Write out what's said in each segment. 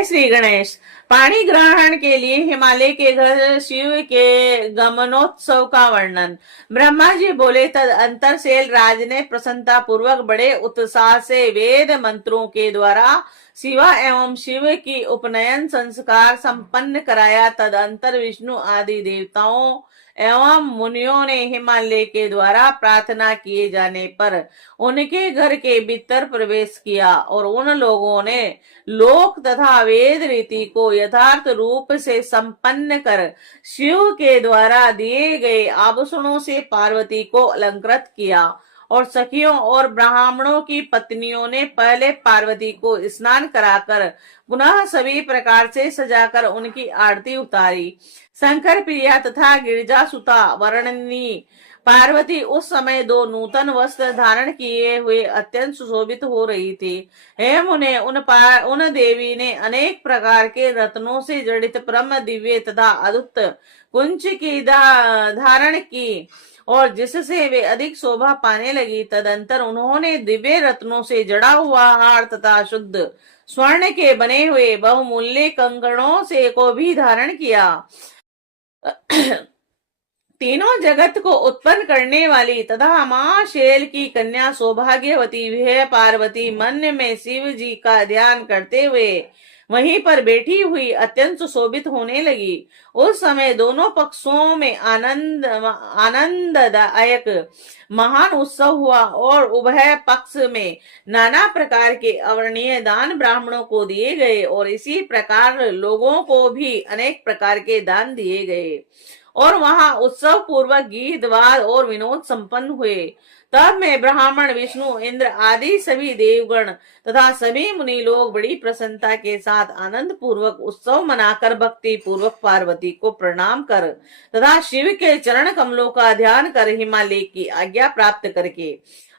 जय श्री गणेश। पाणी ग्रहण के लिए हिमालय के घर शिव के गमनोत्सव का वर्णन। ब्रह्मा जी बोले, तदंतर शैलराज ने प्रसन्नता पूर्वक बड़े उत्साह से वेद मंत्रों के द्वारा शिवा एवं शिव की उपनयन संस्कार संपन्न कराया। तदंतर विष्णु आदि देवताओं एवं मुनियों ने हिमालय के द्वारा प्रार्थना किए जाने पर उनके घर के भीतर प्रवेश किया और उन लोगों ने लोक तथा वेद रीति को यथार्थ रूप से संपन्न कर शिव के द्वारा दिए गए आभूषणों से पार्वती को अलंकृत किया और सखियों और ब्राह्मणों की पत्नियों ने पहले पार्वती को स्नान कराकर पुनः सभी प्रकार से सजाकर उनकी आरती उतारी। शंकर प्रिया तथा गिरिजा सुता वर्णनी पार्वती उस समय दो नूतन वस्त्र धारण किए हुए अत्यंत सुशोभित हो रही थी। हे मुने, उन देवी ने अनेक प्रकार के रत्नों से जड़ित परम दिव्य तथा अद्भुत कुंच की धारण की और जिससे वे अधिक शोभा पाने लगी। तदंतर उन्होंने दिव्य रत्नों से जड़ा हुआ हार तथा शुद्ध स्वर्ण के बने हुए बहुमूल्य कंगनों से को भी धारण किया। तीनों जगत को उत्पन्न करने वाली तथा महाशैल की कन्या सौभाग्यवती वह पार्वती मन में शिव जी का ध्यान करते हुए वहीं पर बैठी हुई अत्यंत सुशोभित होने लगी। उस समय दोनों पक्षों में आनंददायक महान उत्सव हुआ और उभय पक्ष में नाना प्रकार के अवर्णीय दान ब्राह्मणों को दिए गए और इसी प्रकार लोगों को भी अनेक प्रकार के दान दिए गए और वहां उत्सव पूर्वक गीत वाद और विनोद संपन्न हुए। तब में ब्राह्मण, विष्णु, इंद्र आदि सभी देवगण तथा सभी मुनि लोग बड़ी प्रसन्नता के साथ आनंद पूर्वक उत्सव मनाकर भक्ति पूर्वक पार्वती को प्रणाम कर तथा शिव के चरण कमलों का ध्यान कर हिमालय की आज्ञा प्राप्त करके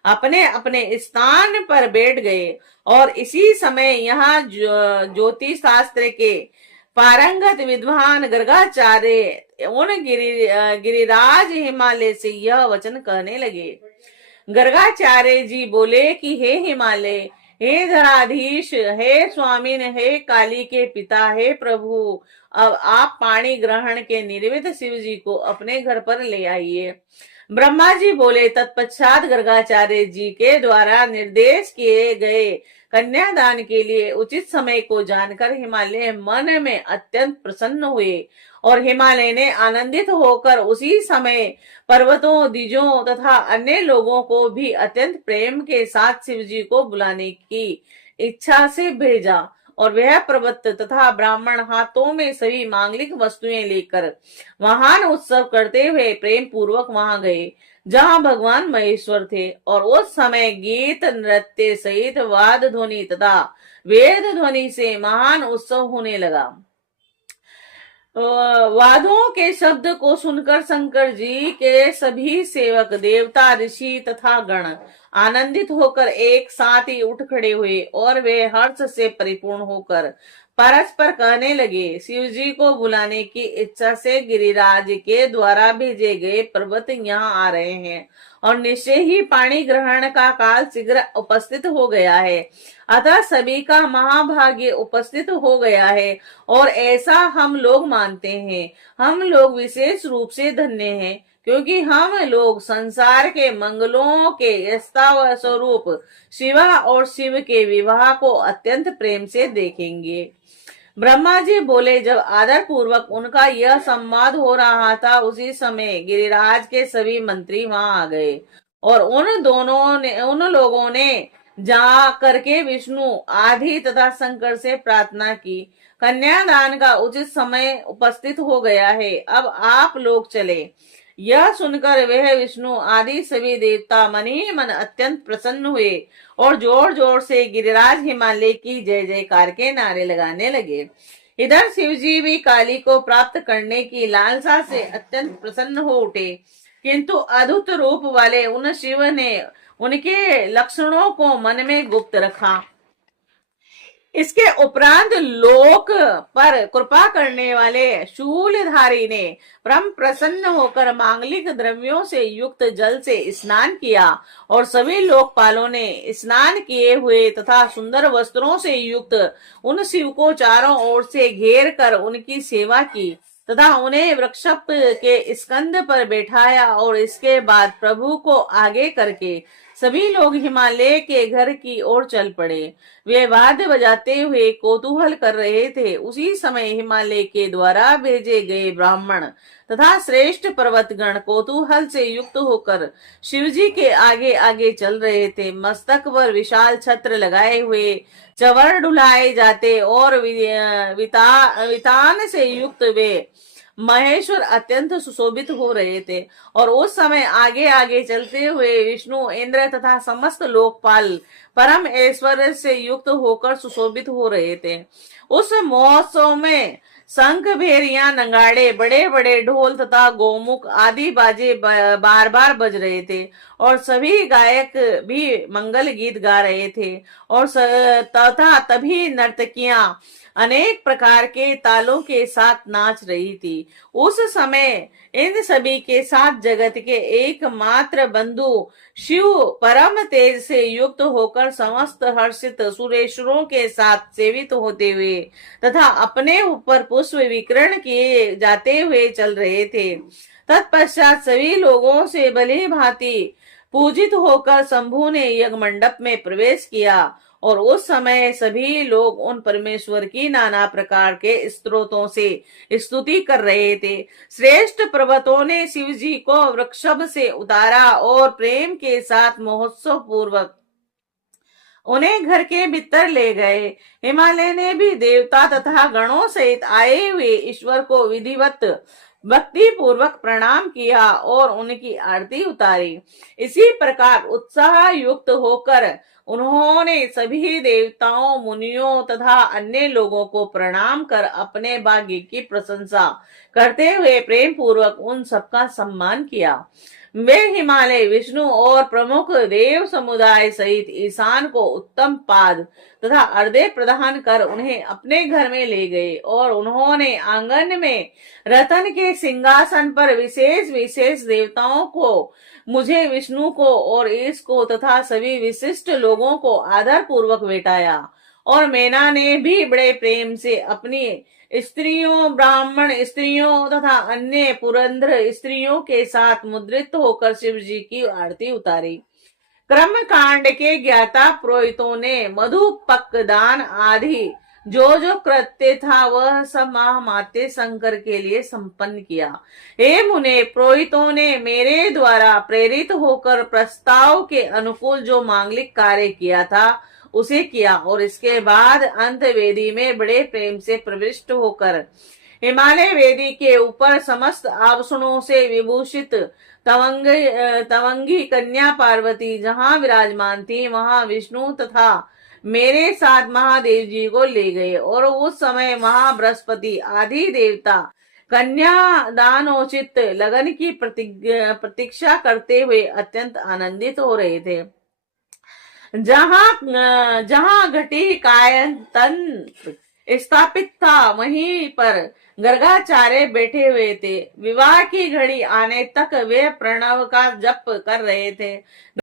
अपने अपने स्थान पर बैठ गए। और इसी समय यहाँ ज्योतिष शास्त्र के पारंगत विद्वान गर्गाचार्य उन गिरिराज हिमालय से यह वचन कहने लगे। गर्गाचार्य जी बोले कि हे हिमालय, हे धराधीश, हे स्वामीन, हे काली के पिता, हे प्रभु, अब आप पाणी ग्रहण के निर्मित शिव जी को अपने घर पर ले आइए। ब्रह्मा जी बोले, तत्पश्चात गर्गाचार्य जी के द्वारा निर्देश किए गए कन्यादान के लिए उचित समय को जानकर हिमालय मन में अत्यंत प्रसन्न हुए और हिमालय ने आनंदित होकर उसी समय पर्वतों, द्विजों तथा अन्य लोगों को भी अत्यंत प्रेम के साथ शिव जी को बुलाने की इच्छा से भेजा और वह पर्वत तथा ब्राह्मण हाथों में सभी मांगलिक वस्तुएं लेकर महान उत्सव करते हुए प्रेम पूर्वक वहां गए जहां भगवान महेश्वर थे। और उस समय गीत नृत्य सहित वाद ध्वनि तथा वेद ध्वनि से महान उत्सव होने लगा। वादों के शब्द को सुनकर शंकर जी के सभी सेवक, देवता, ऋषि तथा गण आनंदित होकर एक साथ ही उठ खड़े हुए और वे हर्ष से परिपूर्ण होकर परस्पर कहने लगे, शिव जी को बुलाने की इच्छा से गिरिराज के द्वारा भेजे गए पर्वत यहाँ आ रहे हैं और निश्चय ही पाणी ग्रहण का काल शीघ्र उपस्थित हो गया है। अतः सभी का महाभाग्य उपस्थित हो गया है और ऐसा हम लोग मानते हैं। हम लोग विशेष रूप से धन्य हैं क्योंकि हम लोग संसार के मंगलों के यस्ताव स्वरूप शिवा और शिव के विवाह को अत्यंत प्रेम से देखेंगे। ब्रह्मा जी बोले, जब आदर पूर्वक उनका यह संवाद हो रहा था उसी समय गिरिराज के सभी मंत्री वहां आ गए और उन लोगों ने जा करके विष्णु आदि तथा शंकर से प्रार्थना की, कन्यादान का उचित समय उपस्थित हो गया है, अब आप लोग चले। यह सुनकर वह विष्णु आदि सभी देवता मन ही मन अत्यंत प्रसन्न हुए और जोर जोर से गिरिराज हिमालय की जय जयकार के नारे लगाने लगे। इधर शिव जी भी काली को प्राप्त करने की लालसा से अत्यंत प्रसन्न हो उठे, किंतु अद्भुत रूप वाले उन शिव ने उनके लक्षणों को मन में गुप्त रखा। इसके उपरांत लोक पर कृपा करने वाले शूलधारी ने परम प्रसन्न होकर मांगलिक द्रव्यों से युक्त जल से स्नान किया और सभी लोकपालों ने स्नान किए हुए तथा सुंदर वस्त्रों से युक्त उन शिव को चारों ओर से घेर कर उनकी सेवा की तथा उन्हें वृक्ष के स्कंद पर बैठाया और इसके बाद प्रभु को आगे करके सभी लोग हिमालय के घर की ओर चल पड़े। वे वाद्य बजाते हुए कौतूहल कर रहे थे। उसी समय हिमालय के द्वारा भेजे गए ब्राह्मण तथा श्रेष्ठ पर्वतगण कौतूहल से युक्त होकर शिवजी के आगे आगे चल रहे थे। मस्तक पर विशाल छत्र लगाए हुए चवर डुलाए जाते और वितान से युक्त वे महेश्वर अत्यंत सुशोभित हो रहे थे और उस समय आगे आगे चलते हुए विष्णु इंद्र तथा समस्त लोकपाल परम ऐश्वर्य से युक्त होकर सुशोभित हो रहे थे। उस महोत्सव में शंख भेरिया नगाड़े बड़े बड़े ढोल तथा गोमुख आदि बाजे बार बार बज रहे थे और सभी गायक भी मंगल गीत गा रहे थे और तथा तभी नर्तकियां अनेक प्रकार के तालों के साथ नाच रही थी। उस समय इन सभी के साथ जगत के एकमात्र बंधु शिव परम तेज से युक्त होकर समस्त हर्षित सुरेश्वरों के साथ सेवित होते हुए तथा अपने ऊपर पुष्प विकिरण किए जाते हुए चल रहे थे। तत्पश्चात सभी लोगों से भली भांति पूजित होकर शंभु ने यज्ञ मंडप में प्रवेश किया और उस समय सभी लोग उन परमेश्वर की नाना प्रकार के स्तोत्रों से स्तुति कर रहे थे। श्रेष्ठ पर्वतों ने शिव जी को वृक्षभ से उतारा और प्रेम के साथ महोत्सव पूर्वक उन्हें घर के भीतर ले गए। हिमालय ने भी देवता तथा गणों सहित आए हुए ईश्वर को विधिवत भक्ति पूर्वक प्रणाम किया और उनकी आरती उतारी। इसी प्रकार उत्साह युक्त होकर उन्होंने सभी देवताओं मुनियों तथा अन्य लोगों को प्रणाम कर अपने भाग्य की प्रशंसा करते हुए प्रेम पूर्वक उन सबका सम्मान किया। वे हिमालय विष्णु और प्रमुख देव समुदाय सहित ईशान को उत्तम पाद तथा अर्धे प्रदान कर उन्हें अपने घर में ले गए और उन्होंने आंगन में रतन के सिंहासन पर विशेष विशेष देवताओं को, मुझे विष्णु को और ईश को तथा सभी विशिष्ट लोगों को आदर पूर्वक बैठाया और मैना ने भी बड़े प्रेम से अपनी स्त्रियों, ब्राह्मण स्त्रियों तथा अन्य पुरंदर स्त्रियों के साथ मुद्रित होकर शिव जी की आरती उतारी। कर्म कांड के ज्ञाता पुरोहितों ने मधु पक्कदान आदि जो जो कृत्य था वह सब महामाते शंकर के लिए संपन्न किया। हे मुने, पुरोहितों ने मेरे द्वारा प्रेरित होकर प्रस्ताव के अनुकूल जो मांगलिक कार्य किया था उसे किया और इसके बाद अंत वेदी में बड़े प्रेम से प्रविष्ट होकर हिमालय वेदी के ऊपर समस्त आभूषणों से विभूषित तवंगी कन्या पार्वती जहाँ विराजमान थी वहां विष्णु तथा मेरे साथ महादेव जी को ले गए और उस समय महाबृहस्पति आदि देवता कन्या दानोचित लगन की प्रतीक्षा करते हुए अत्यंत आनंदित हो रहे थे। जहां जहां घटी कायन तंत्र स्थापित था वहीं पर गर्गाचार्य बैठे हुए थे। विवाह की घड़ी आने तक वे प्रणव का जप कर रहे थे।